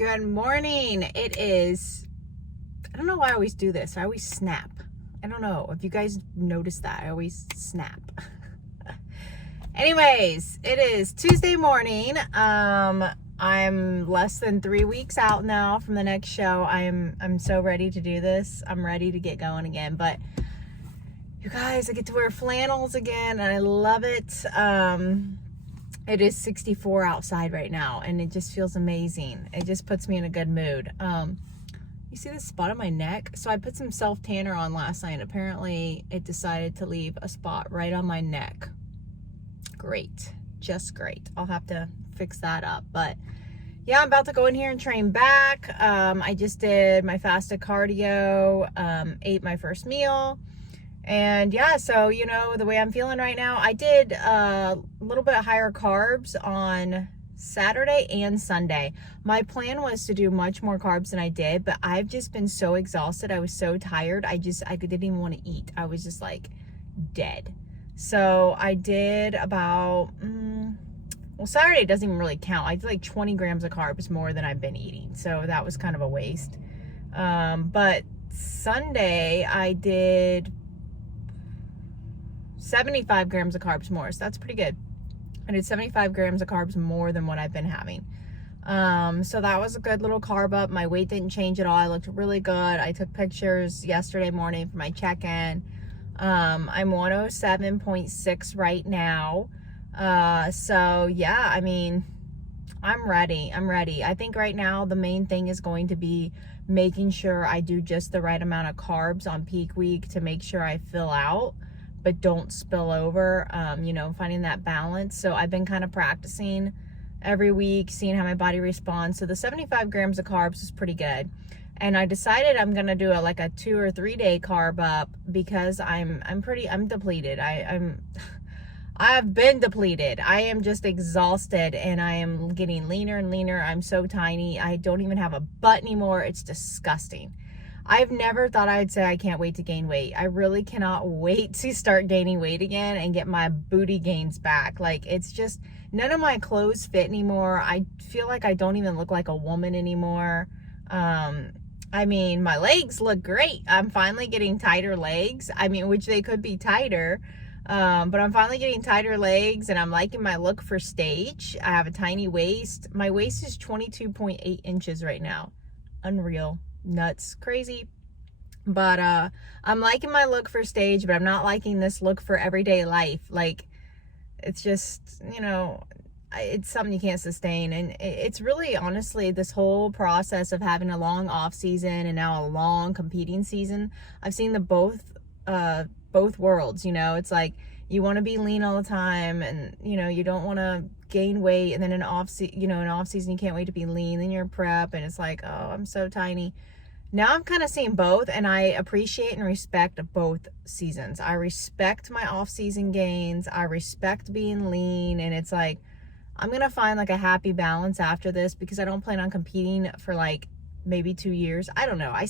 Good morning. It is, I don't know why I always do this. I always snap. I don't know if you guys noticed that. I always snap. Anyways, it is Tuesday morning. I'm less than 3 weeks out now from the next show. I'm so ready to do this. I'm ready to get going again. But you guys, I get to wear flannels again and I love it. It is 64 outside right now and it just feels amazing. It just puts me in a good mood. You see this spot on my neck? So I put some self tanner on last night. Apparently it decided to leave a spot right on my neck. Great, just great. I'll have to fix that up. But yeah, I'm about to go in here and train back. I just did my fasted cardio, ate my first meal. And yeah, so you know, the way I'm feeling right now, I did a little bit higher carbs on Saturday and Sunday. My plan was to do much more carbs than I did, but I've just been so exhausted. I was so tired. I didn't even want to eat. I was just like dead. So I did about, well, Saturday doesn't even really count. I did like 20 grams of carbs more than I've been eating. So that was kind of a waste. But Sunday I did 75 grams of carbs more. So that's pretty good. I did 75 grams of carbs more than what I've been having. So that was a good little carb up. My weight didn't change at all. I looked really good. I took pictures yesterday morning for my check-in. I'm 107.6 right now. So yeah, I mean, I'm ready. I think right now the main thing is going to be making sure I do just the right amount of carbs on peak week to make sure I fill out, but don't spill over, you know, finding that balance. So I've been kind of practicing every week, seeing how my body responds. So the 75 grams of carbs is pretty good. And I decided I'm going to do like a 2 or 3 day carb up because I'm depleted. I've been depleted. I am just exhausted and I am getting leaner and leaner. I'm so tiny. I don't even have a butt anymore. It's disgusting. I've never thought I'd say I can't wait to gain weight. I really cannot wait to start gaining weight again and get my booty gains back. Like, it's just, none of my clothes fit anymore. I feel like I don't even look like a woman anymore. I mean, my legs look great. I'm finally getting tighter legs. I mean, which they could be tighter. But I'm finally getting tighter legs and I'm liking my look for stage. I have a tiny waist. My waist is 22.8 inches right now. Unreal. Nuts, crazy. But I'm liking my look for stage, but I'm not liking this look for everyday life. Like, it's just, you know, it's something you can't sustain. And it's really, honestly, this whole process of having a long off season and now a long competing season, I've seen both worlds. You know, it's like you want to be lean all the time and, you know, you don't want to gain weight, and then in off season you can't wait to be lean, then you're prep and it's like, oh, I'm so tiny. Now I'm kind of seeing both, and I appreciate and respect both seasons. I respect my off-season gains. I respect being lean, and it's like I'm gonna find like a happy balance after this because I don't plan on competing for like maybe 2 years. I don't know. I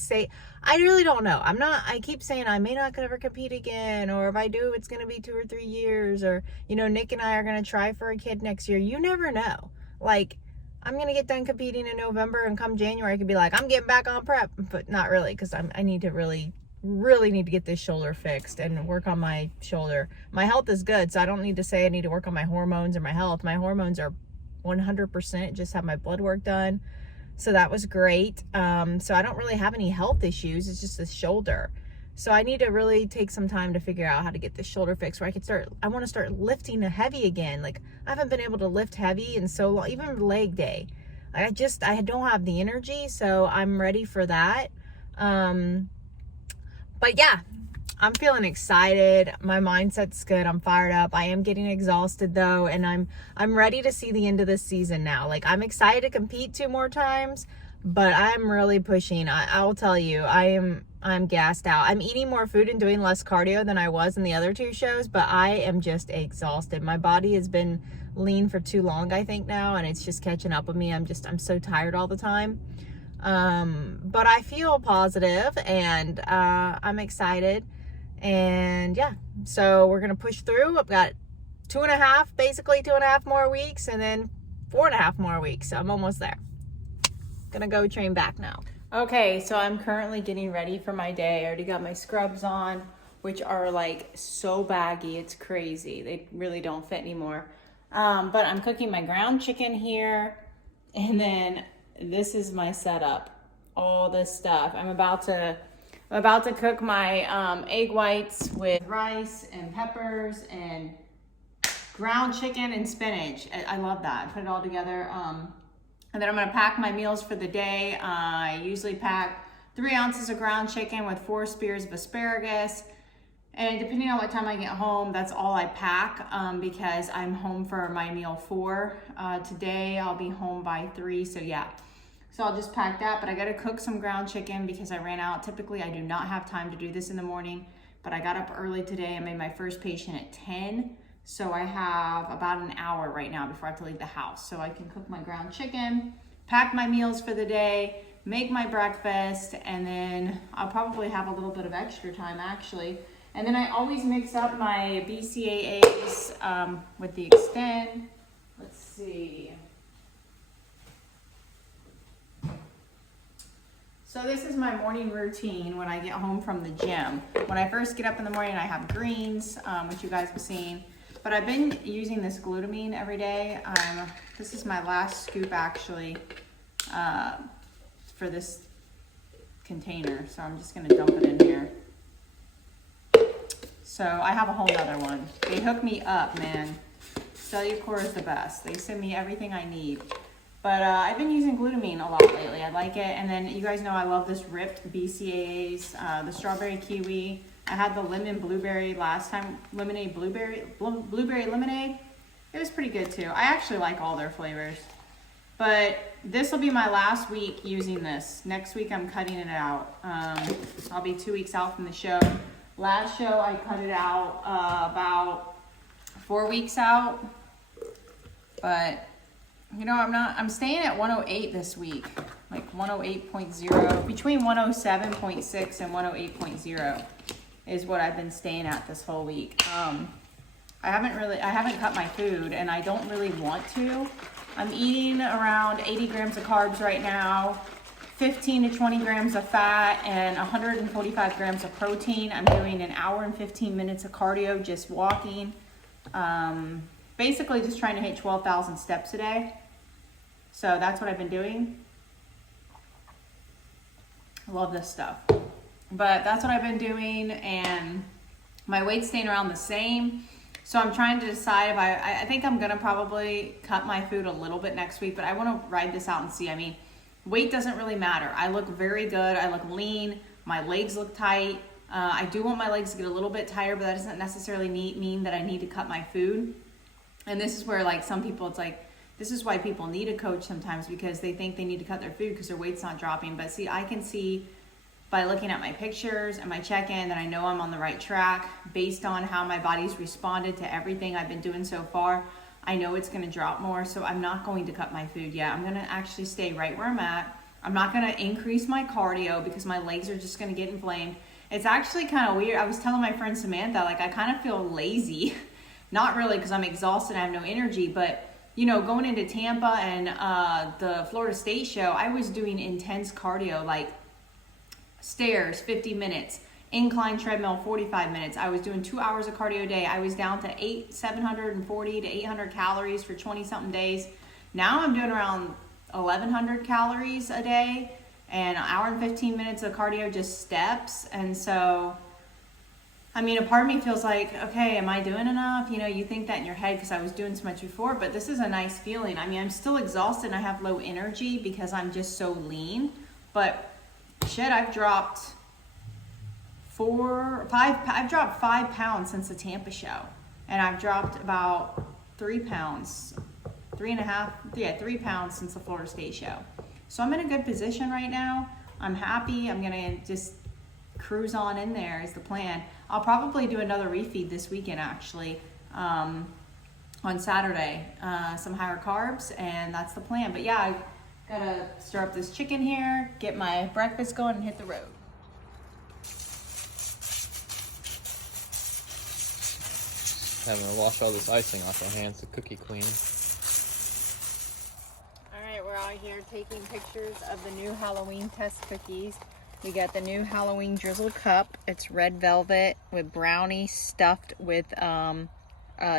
really don't know. I keep saying I may not ever compete again, or if I do, it's going to be 2 or 3 years, or, you know, Nick and I are going to try for a kid next year. You never know. Like, I'm going to get done competing in November and come January I could be like, I'm getting back on prep, but not really, because I need to really need to get this shoulder fixed and work on my shoulder. My health is good, so I don't need to say I need to work on my hormones or my health. My hormones are 100%, just have my blood work done. So that was great. So I don't really have any health issues. It's just the shoulder. So I need to really take some time to figure out how to get this shoulder fixed where I want to start lifting heavy again. Like, I haven't been able to lift heavy in so long, even leg day. I don't have the energy, so I'm ready for that. But yeah, I'm feeling excited. My mindset's good. I'm fired up. I am getting exhausted though, and I'm ready to see the end of this season now. Like, I'm excited to compete 2 more times, but I'm really pushing. I'll tell you, I'm gassed out. I'm eating more food and doing less cardio than I was in the other 2 shows, but I am just exhausted. My body has been lean for too long, I think now, and it's just catching up with me. I'm so tired all the time. But I feel positive and I'm excited. And yeah, so we're gonna push through. I've got 2.5 more weeks, and then 4.5 more weeks. So I'm almost there. Gonna go train back now. Okay, so I'm currently getting ready for my day. I already got my scrubs on, which are like so baggy, it's crazy. They really don't fit anymore. But I'm cooking my ground chicken here, and then this is my setup. All this stuff. I'm about to cook my egg whites with rice and peppers and ground chicken and spinach. I love that. Put it all together. And then I'm gonna pack my meals for the day. I usually pack 3 ounces of ground chicken with 4 spears of asparagus. And depending on what time I get home, that's all I pack because I'm home for my meal 4. Today I'll be home by 3, so yeah. So I'll just pack that, but I gotta cook some ground chicken because I ran out. Typically I do not have time to do this in the morning, but I got up early today. I made my first patient at 10. So I have about an hour right now before I have to leave the house. So I can cook my ground chicken, pack my meals for the day, make my breakfast, and then I'll probably have a little bit of extra time actually. And then I always mix up my BCAAs with the Extend. Let's see. So this is my morning routine when I get home from the gym. When I first get up in the morning, I have greens, which you guys have seen. But I've been using this glutamine every day. This is my last scoop actually for this container. So I'm just gonna dump it in here. So I have a whole nother one. They hook me up, man. Cellucor is the best. They send me everything I need. But I've been using glutamine a lot lately. I like it. And then you guys know I love this Ripped BCAAs, the strawberry kiwi. I had the lemon blueberry last time, blueberry lemonade. It was pretty good too. I actually like all their flavors. But this will be my last week using this. Next week I'm cutting it out. I'll be 2 weeks out from the show. Last show I cut it out about 4 weeks out. But you know, I'm staying at 108 this week. Like 108.0, between 107.6 and 108.0. Is what I've been staying at this whole week. I haven't cut my food and I don't really want to. I'm eating around 80 grams of carbs right now, 15 to 20 grams of fat, and 145 grams of protein. I'm doing an hour and 15 minutes of cardio, just walking. Basically just trying to hit 12,000 steps a day. So that's what I've been doing. I love this stuff. But that's what I've been doing, and my weight's staying around the same. So I'm trying to decide if I think I'm gonna probably cut my food a little bit next week, but I wanna ride this out and see. I mean, weight doesn't really matter. I look very good, I look lean, my legs look tight. I do want my legs to get a little bit tighter, but that doesn't necessarily mean that I need to cut my food. And this is where like some people, it's like, this is why people need a coach sometimes, because they think they need to cut their food because their weight's not dropping. But see, I can see by looking at my pictures and my check-in that I know I'm on the right track based on how my body's responded to everything I've been doing so far. I know it's gonna drop more, so I'm not going to cut my food yet. I'm gonna actually stay right where I'm at. I'm not gonna increase my cardio because my legs are just gonna get inflamed. It's actually kind of weird. I was telling my friend Samantha, like I kind of feel lazy. Not really because I'm exhausted, I have no energy, but you know, going into Tampa and the Florida State show, I was doing intense cardio, like stairs 50 minutes, incline treadmill 45 minutes. I was doing 2 hours of cardio a day. I was down to 740 to 800 calories for 20 something days. Now I'm doing around 1100 calories a day and an hour and 15 minutes of cardio, just steps. And so I mean, a part of me feels like, okay, am I doing enough? You know, you think that in your head because I was doing so much before, but this is a nice feeling. I mean, I'm still exhausted and I have low energy because I'm just so lean, but shit, I've dropped 5 pounds since the Tampa show, and I've dropped about 3 pounds, 3 pounds since the Florida State show. So I'm in a good position right now. I'm happy. I'm gonna just cruise on in there is the plan. I'll probably do another refeed this weekend actually, on Saturday, some higher carbs, and that's the plan. But yeah, I gotta stir up this chicken here, get my breakfast going, and hit the road. Having to wash all this icing off our hands, the cookie queen. All right, we're out out here taking pictures of the new Halloween test cookies. We got the new Halloween drizzle cup. It's red velvet with brownie stuffed with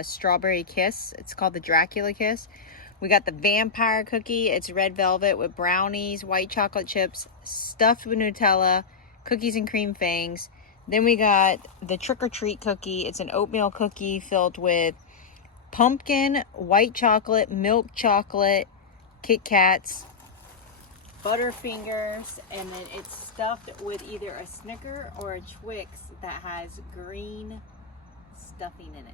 strawberry kiss. It's called the Dracula kiss. We got the vampire cookie. It's red velvet with brownies, white chocolate chips, stuffed with Nutella, cookies and cream fangs. Then we got the trick or treat cookie. It's an oatmeal cookie filled with pumpkin, white chocolate, milk chocolate, Kit Kats, Butterfingers, and then it's stuffed with either a Snicker or a Twix that has green stuffing in it.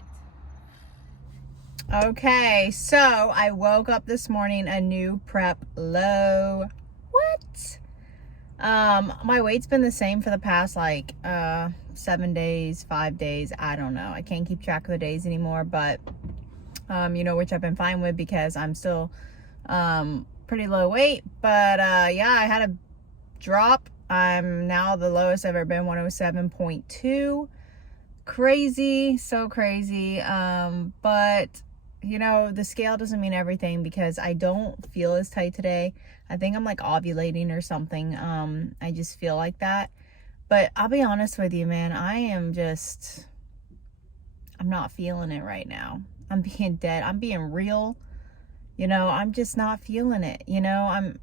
Okay, so I woke up this morning a new prep low. What? My weight's been the same for the past like 7 days, 5 days. I don't know. I can't keep track of the days anymore, but you know, which I've been fine with because I'm still pretty low weight. But yeah, I had a drop. I'm now the lowest I've ever been, 107.2. Crazy, so crazy. But you know, the scale doesn't mean everything because I don't feel as tight today. I think I'm like ovulating or something. I just feel like that. But I'll be honest with you, man, I'm not feeling it right now. I'm being dead. I'm being real. You know, I'm just not feeling it. You know,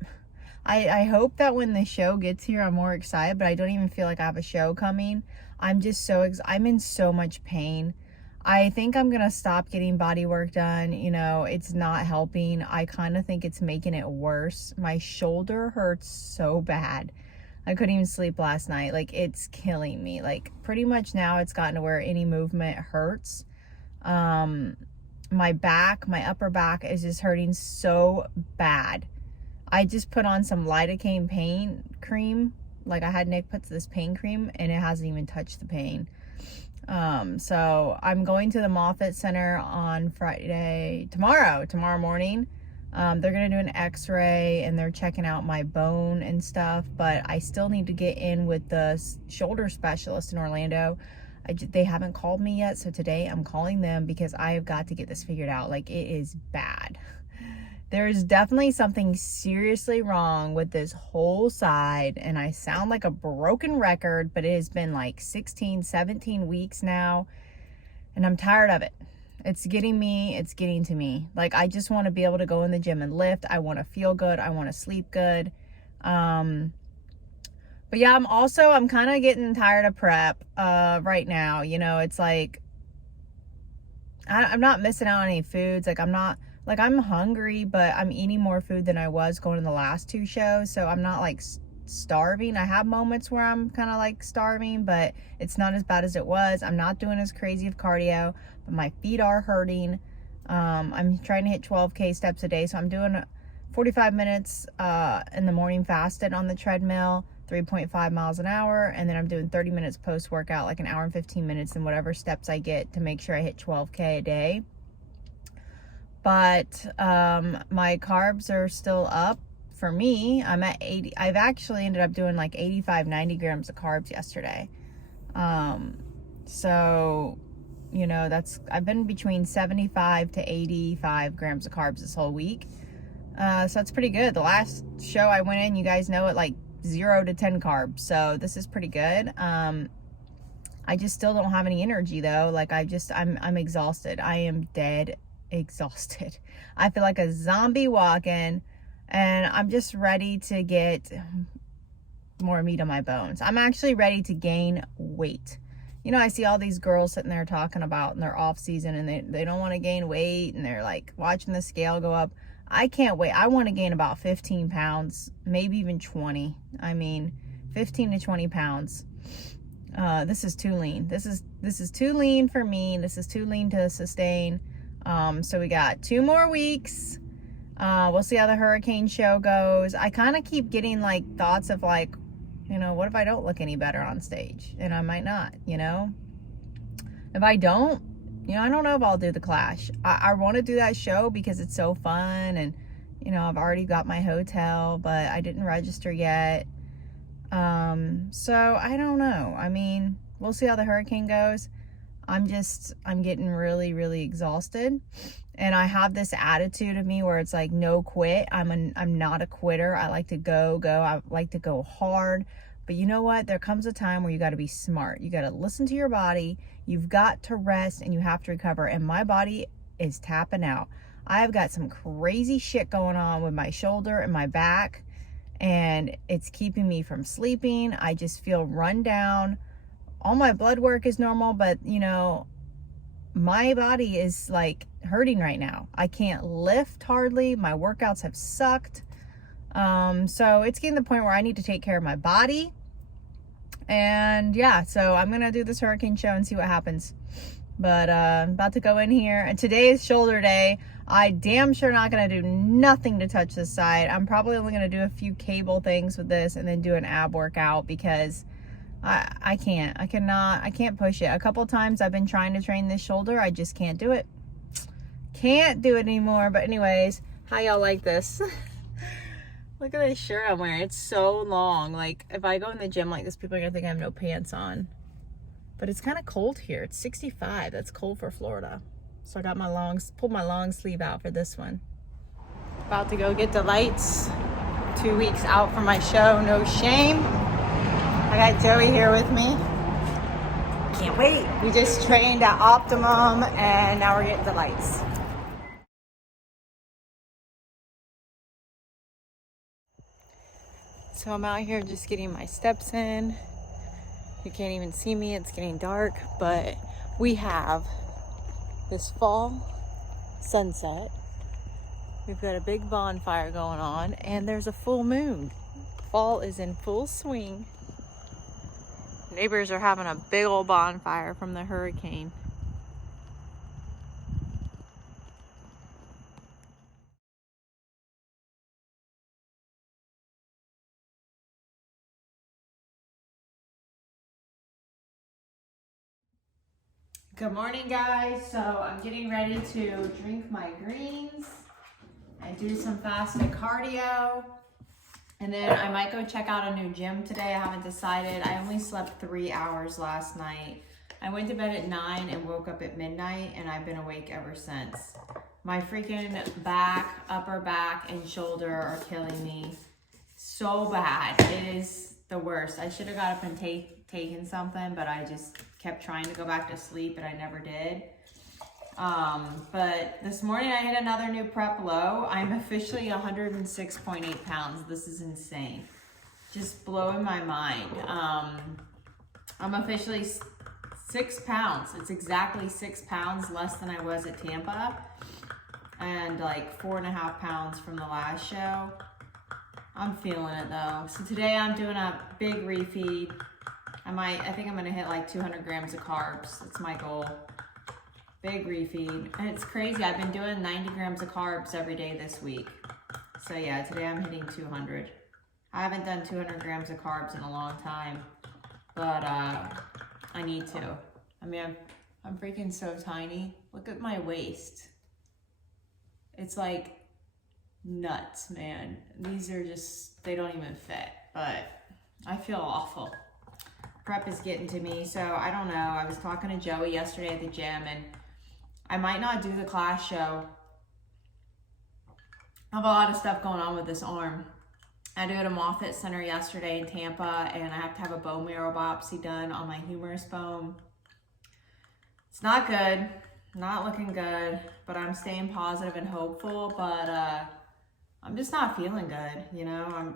I hope that when the show gets here, I'm more excited, but I don't even feel like I have a show coming. I'm just I'm in so much pain. I think I'm going to stop getting body work done. You know, it's not helping. I kind of think it's making it worse. My shoulder hurts so bad. I couldn't even sleep last night. Like, it's killing me. Like, pretty much now it's gotten to where any movement hurts. My back, my upper back is just hurting so bad. I just put on some lidocaine pain cream. Like, I had Nick put this pain cream and it hasn't even touched the pain. So I'm going to the Moffitt Center on tomorrow morning. They're going to do an x-ray and they're checking out my bone and stuff, but I still need to get in with the shoulder specialist in Orlando. They haven't called me yet. So today I'm calling them because I have got to get this figured out. Like, it is bad. There is definitely something seriously wrong with this whole side, and I sound like a broken record, but it has been like 16, 17 weeks now, and I'm tired of it. It's getting to me. Like, I just want to be able to go in the gym and lift. I want to feel good. I want to sleep good. But yeah, I'm kind of getting tired of prep right now. You know, it's like, I'm not missing out on any foods. Like, I'm hungry, but I'm eating more food than I was going to the last two shows. So I'm not like starving. I have moments where I'm kind of like starving, but it's not as bad as it was. I'm not doing as crazy of cardio, but my feet are hurting. I'm trying to hit 12K steps a day. So I'm doing 45 minutes in the morning fasted on the treadmill, 3.5 miles an hour. And then I'm doing 30 minutes post-workout, like an hour and 15 minutes and whatever steps I get to make sure I hit 12K a day. But my carbs are still up for me. I'm at 80. I've actually ended up doing like 85, 90 grams of carbs yesterday. So, you know, I've been between 75 to 85 grams of carbs this whole week. So that's pretty good. The last show I went in, you guys know it, like 0 to 10 carbs. So this is pretty good. I just still don't have any energy though. Like, I'm exhausted. I am dead exhausted. I feel like a zombie walking, and I'm just ready to get more meat on my bones. I'm actually ready to gain weight. You know, I see all these girls sitting there talking about in their off season and they don't want to gain weight and they're like watching the scale go up. I can't wait. I want to gain about 15 pounds, maybe even 20. I mean, 15 to 20 pounds. This is too lean. This is too lean for me. This is too lean to sustain. So we got 2 more weeks. We'll see how the hurricane show goes. I kind of keep getting like thoughts of like, you know, what if I don't look any better on stage? And I might not, you know. If I don't, you know, I don't know if I'll do the Clash. I want to do that show because it's so fun, and you know, I've already got my hotel, but I didn't register yet. So I don't know. I mean, we'll see how the hurricane goes. I'm getting really, really exhausted. And I have this attitude of me where it's like no quit. I'm not a quitter. I like to go. I like to go hard. But you know what? There comes a time where you got to be smart. You got to listen to your body. You've got to rest and you have to recover. And my body is tapping out. I've got some crazy shit going on with my shoulder and my back, and it's keeping me from sleeping. I just feel run down. All my blood work is normal, but you know, my body is like hurting right now. I can't lift hardly. My workouts have sucked. So it's getting to the point where I need to take care of my body. And yeah, so I'm gonna do this hurricane show and see what happens. But I'm about to go in here, and today is shoulder day. I damn sure not gonna do nothing to touch this side. I'm probably only gonna do a few cable things with this and then do an ab workout, because I can't push it. A couple times I've been trying to train this shoulder. I just can't do it. Can't do it anymore. But anyways, how y'all like this? Look at this shirt I'm wearing. It's so long. Like, if I go in the gym like this, people are gonna think I have no pants on. But it's kind of cold here. It's 65. That's cold for Florida. So I got pulled my long sleeve out for this one. About to go get the lights. 2 weeks out from my show, no shame. I got Joey here with me. Can't wait. We just trained at Optimum and now we're getting the lights. So I'm out here just getting my steps in. You can't even see me, it's getting dark, but we have this fall sunset. We've got a big bonfire going on and there's a full moon. Fall is in full swing. Neighbors are having a big old bonfire from the hurricane. Good morning, guys. So I'm getting ready to drink my greens and do some fasted cardio. And then I might go check out a new gym today. I haven't decided. I only slept 3 hours last night. I went to bed at 9 and woke up at midnight, and I've been awake ever since. My freaking back, upper back, and shoulder are killing me so bad. It is the worst. I should have got up and taken something, but I just kept trying to go back to sleep and I never did. But this morning I hit another new prep low. I'm officially 106.8 pounds. This is insane. Just blowing my mind. I'm officially 6 pounds. It's exactly 6 pounds less than I was at Tampa. And like 4.5 pounds from the last show. I'm feeling it though. So today I'm doing a big refeed. I think I'm gonna hit like 200 grams of carbs. That's my goal. Big refeed. And it's crazy, I've been doing 90 grams of carbs every day this week. So yeah, today I'm hitting 200. I haven't done 200 grams of carbs in a long time, but I need to. I mean, I'm freaking so tiny. Look at my waist. It's like nuts, man. These are just, they don't even fit, but I feel awful. Prep is getting to me, so I don't know. I was talking to Joey yesterday at the gym, and I might not do the class show. I have a lot of stuff going on with this arm. I did a Moffitt Center yesterday in Tampa, and I have to have a bone marrow biopsy done on my humerus bone. It's not good, not looking good, but I'm staying positive and hopeful, but I'm just not feeling good, you know?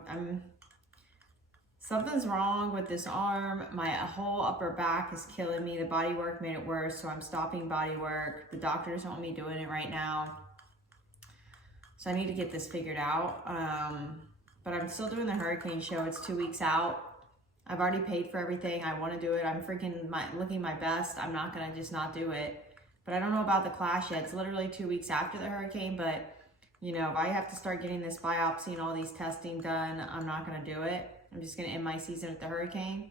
Something's wrong with this arm. My whole upper back is killing me. The body work made it worse, so I'm stopping body work. The doctor doesn't want me doing it right now. So I need to get this figured out. But I'm still doing the hurricane show. It's 2 weeks out. I've already paid for everything. I want to do it. I'm freaking looking my best. I'm not going to just not do it. But I don't know about the class yet. It's literally 2 weeks after the hurricane, but you know, if I have to start getting this biopsy and all these testing done, I'm not going to do it. I'm just going to end my season with the hurricane.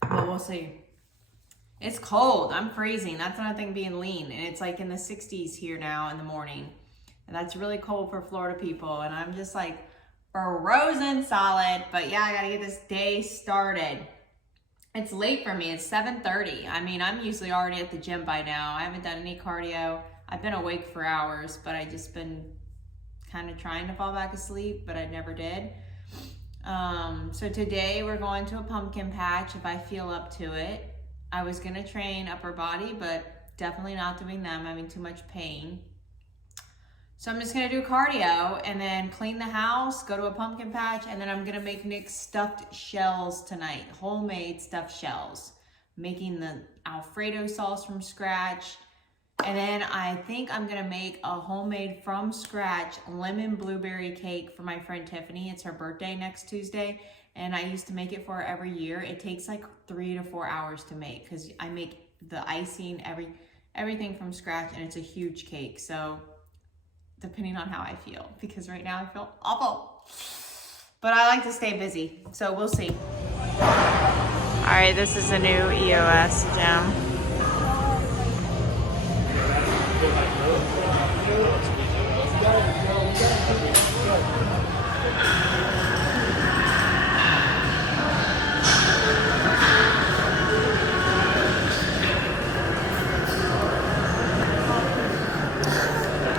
But we'll see. It's cold. I'm freezing. That's another thing being lean. And it's like in the 60s here now in the morning. And that's really cold for Florida people. And I'm just like frozen solid. But yeah, I got to get this day started. It's late for me. It's 7:30. I mean, I'm usually already at the gym by now. I haven't done any cardio. I've been awake for hours, but I just been kind of trying to fall back asleep, but I never did. So today we're going to a pumpkin patch if I feel up to it. I was gonna train upper body, but definitely not doing them. I'm having too much pain. So I'm just gonna do cardio and then clean the house, go to a pumpkin patch, and then I'm gonna make Nick stuffed shells tonight, homemade stuffed shells. Making the Alfredo sauce from scratch. And then I think I'm gonna make a homemade from scratch lemon blueberry cake for my friend Tiffany. It's her birthday next Tuesday. And I used to make it for her every year. It takes like 3 to 4 hours to make because I make the icing, everything from scratch, and it's a huge cake. So depending on how I feel, because right now I feel awful. But I like to stay busy, so we'll see. All right, this is a new EOS gym.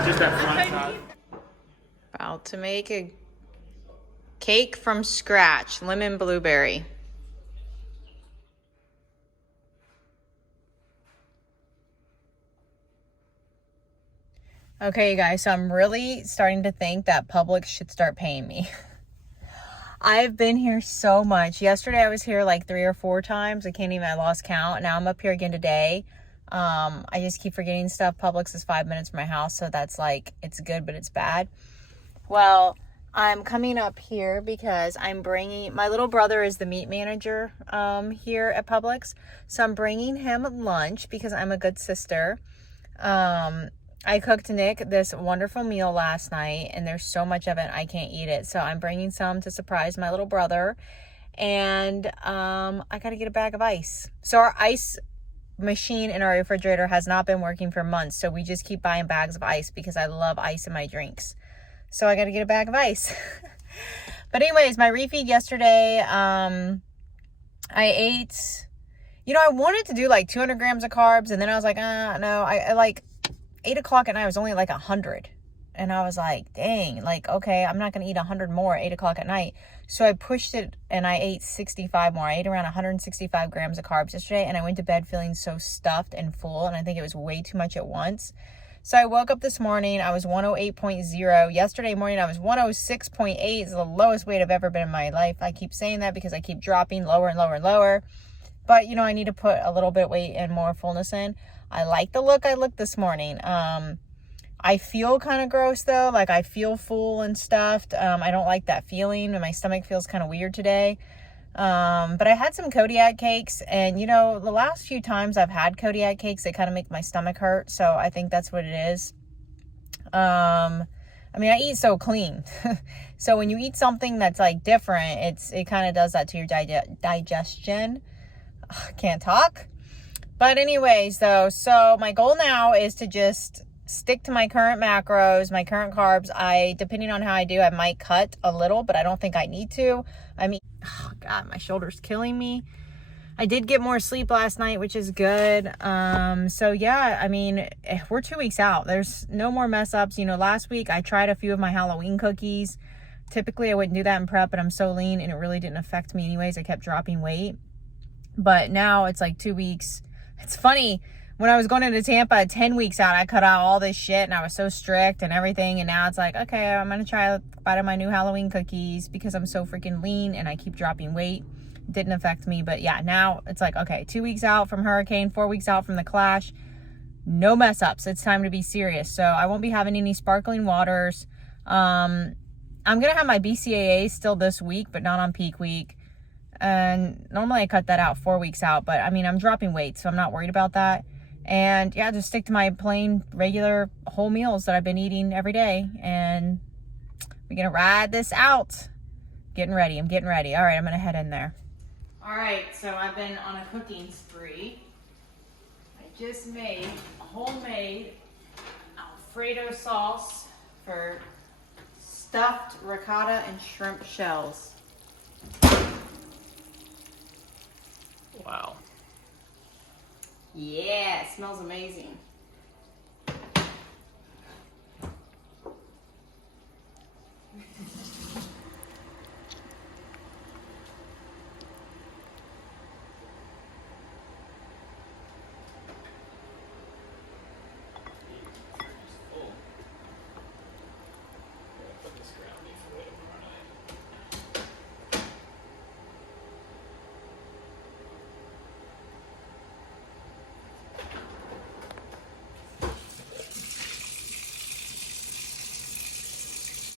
Just that front side. About to make a cake from scratch, lemon blueberry. Okay, you guys, so I'm really starting to think that Publix should start paying me. I've been here so much. Yesterday I was here like 3 or 4 times. I lost count. Now I'm up here again today. I just keep forgetting stuff. Publix is 5 minutes from my house, so that's like, it's good, but it's bad. Well, I'm coming up here because I'm bringing, my little brother is the meat manager here at Publix. So I'm bringing him lunch because I'm a good sister. I cooked Nick this wonderful meal last night, and there's so much of it I can't eat it. So I'm bringing some to surprise my little brother. And I got to get a bag of ice. So our ice machine in our refrigerator has not been working for months. So we just keep buying bags of ice because I love ice in my drinks. So I got to get a bag of ice. But anyways, my refeed yesterday, I ate, I wanted to do like 200 grams of carbs. And then I was like, no, I like 8 o'clock at night was only like 100. And I was like, dang, like, okay, I'm not going to eat 100 more at 8 o'clock at night. So I pushed it and I ate 65 more. I ate around 165 grams of carbs yesterday, and I went to bed feeling so stuffed and full. And I think it was way too much at once. So I woke up this morning, I was 108.0. Yesterday morning, I was 106.8. It's the lowest weight I've ever been in my life. I keep saying that because I keep dropping lower and lower and lower. But, I need to put a little bit weight and more fullness in. I like the look I looked this morning. I feel kind of gross though. Like I feel full and stuffed. I don't like that feeling, and my stomach feels kind of weird today. But I had some Kodiak cakes, and the last few times I've had Kodiak cakes, they kind of make my stomach hurt. So I think that's what it is. I mean, I eat so clean. So when you eat something that's like different, it kind of does that to your digestion. Can't talk. But anyways, though, so my goal now is to just stick to my current macros, my current carbs. Depending on how I do, I might cut a little, but I don't think I need to. I mean, oh God, my shoulder's killing me. I did get more sleep last night, which is good. So yeah, I mean, we're 2 weeks out. There's no more mess ups. Last week I tried a few of my Halloween cookies. Typically I wouldn't do that in prep, but I'm so lean and it really didn't affect me anyways. I kept dropping weight. But now it's like 2 weeks. It's funny, when I was going into Tampa 10 weeks out, I cut out all this shit and I was so strict and everything. And now it's like, okay, I'm going to try a bite of my new Halloween cookies because I'm so freaking lean and I keep dropping weight. It didn't affect me. But yeah, now it's like, okay, 2 weeks out from Hurricane, 4 weeks out from the Clash. No mess ups. It's time to be serious. So I won't be having any sparkling waters. I'm going to have my BCAA still this week, but not on peak week. And normally I cut that out 4 weeks out, but I mean, I'm dropping weight, so I'm not worried about that. And yeah, just stick to my plain, regular whole meals that I've been eating every day. And we're going to ride this out. I'm getting ready. All right, I'm going to head in there. All right, so I've been on a cooking spree. I just made a homemade Alfredo sauce for stuffed ricotta and shrimp shells. Wow. Yeah, it smells amazing.